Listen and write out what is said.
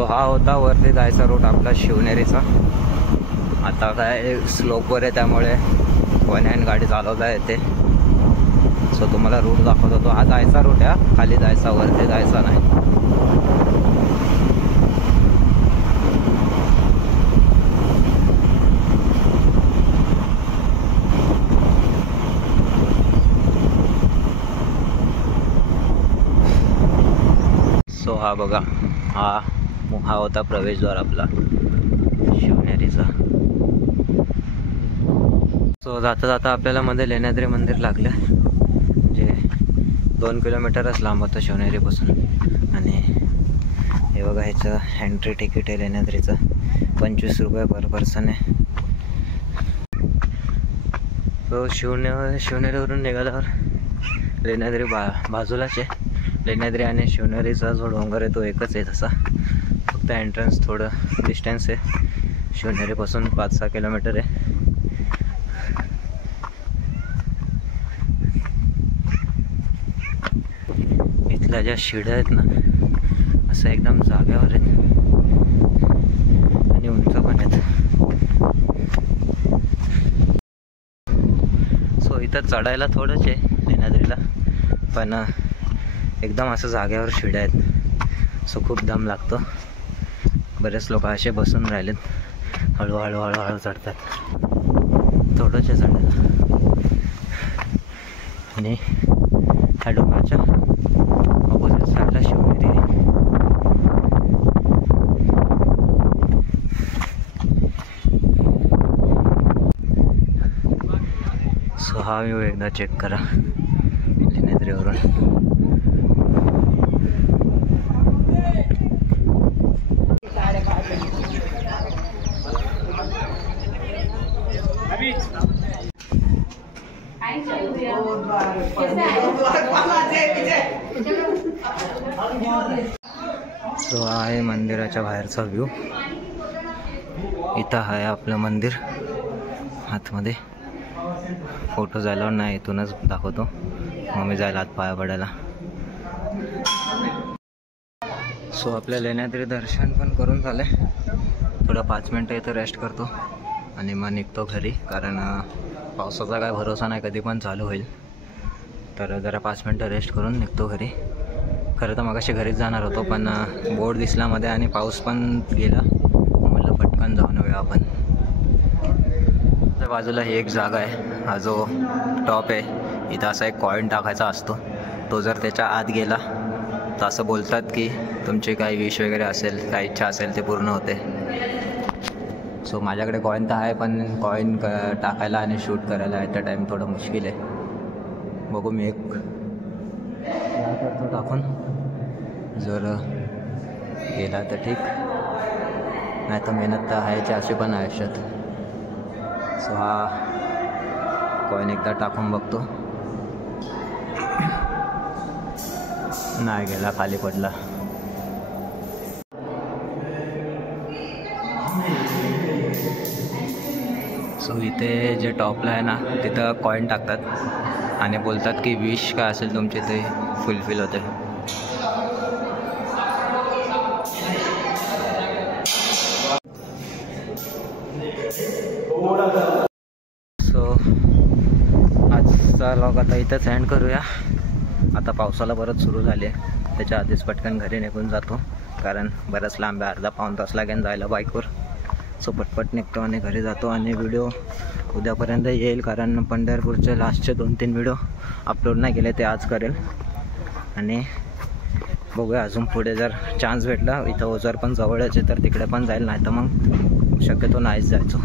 So हा होता वरती जायचा रूट आपला शिवनेरीचा. आता काय स्लोपवर आहे त्यामुळे वन हँड गाडी चालवता येते. सो तुम्हाला रूट दाखवत होतो. हा जायचा रूट आहे, खाली जायचा, वरती जायचा नाही. सो हा बघा, हा होता प्रवेशद्वार आपला शिवनेरीचा. सो जाता जाता आपल्याला मध्ये लेण्याद्री मंदिर लागलं, जे 2 किलोमीटरच लांब होतं शिवनेरीपासून. आणि हे बघा, ह्याचं एंट्री तिकीट आहे लेण्याद्रीचं 25 रुपये पर पर्सन आहे. सो शिवनेरीवरून निघाल्यावर लेण्याद्री बाजूलाच आहे. लेण्याद्री आणि शिवनेरीचा जो डोंगर आहे तो एकच आहे तसा, फक्त एंट्रन्स थोडं डिस्टन्स आहे. शिवनेरीपासून 5-6 किलोमीटर आहे. इथल्या ज्या शिड्या आहेत ना, असं एकदम जाग्यावर आहेत आणि उंच पण आहेत. सो इथं चढायला थोडंच आहे लेण्याद्रीला, पण एकदम असं जाग्यावर शिड्या आहेत. सो खूप दम लागतो. बरेच लोक असे बसून राहिलेत, हळूहळू हळूहळू चढतात. थोडंच आहे चढायला. आणि ह्या डोंगराच्या ऑपोजिट साईडला शिवनेरी आहे. सो हा व्ह्यू एकदा चेक करा लेण्याद्रीवरून. सो हा आहे मंदिराच्या बाहेरचा व्ह्यू. इथं आहे आपलं मंदिर आतमध्ये. फोटो झाल्यावर नाही, इथूनच दाखवतो. मग मी जायला आत पाया पडायला. सो आपल्या लेण्याद्री दर्शन पण करून झालं. थोडं 5 मिनटं इथं रेस्ट करतो आणि मग निघतो घरी, कारण पावसाचा काय भरोसा नाही, कधी पण चालू होईल. तर जरा 5 मिनटं रेस्ट करून निघतो घरी. खरं तर मगाशी घरीच जाणार होतो, पण बोर्ड दिसला मध्ये आणि पाऊस पण गेला. म्हटलं पटकन जाऊन येऊया आपण. त्या बाजूला ही एक जागा आहे, हा जो टॉप आहे, इथं असा एक कॉईन टाकायचा असतो. तो जर त्याच्या आत गेला तर असं बोलतात की तुमची काही विश वगैरे असेल, काही इच्छा असेल ते पूर्ण होते. सो माझ्याकडे कॉईन तर आहे, पण कॉईन टाकायला आणि शूट करायला ॲट अ टाईम थोडं मुश्किल आहे. बघू मी एक करतो टाकून, जर गेला तर ठीक, नाही तर मेहनत तर आहेची अशी पण आयुष्यात. सो हा कॉईन एकदा टाकून बघतो. नाही गेला, खाली पडला. सो इथे जे टॉपला आहे ना, तिथं कॉईन टाकतात आणि बोलतात की विश काय असेल तुमची ते फुलफिल होते. सो आजचा व्लॉग आता इथंच एंड करूया. आता पावसाला परत सुरू झाली आहे, त्याच्या आधीच पटकन घरी निघून जातो, कारण बरंच लांब आहे, अर्धा-पाऊण तास लागेल जायला बाईकवर. सो पटपट निघतो आणि घरी जातो. आणि व्हिडिओ उद्यापर्यंत येईल, कारण पंढरपूरचे लास्टचे 2-3 व्हिडिओ अपलोड नाही केले, ते आज करेल. आणि बघूया अजून पुढे जर चान्स भेटला, इथं ओझर पण जवळच आहे तर तिकडे पण जाईल, नाही तर मग शक्यतो नाहीच जायचो.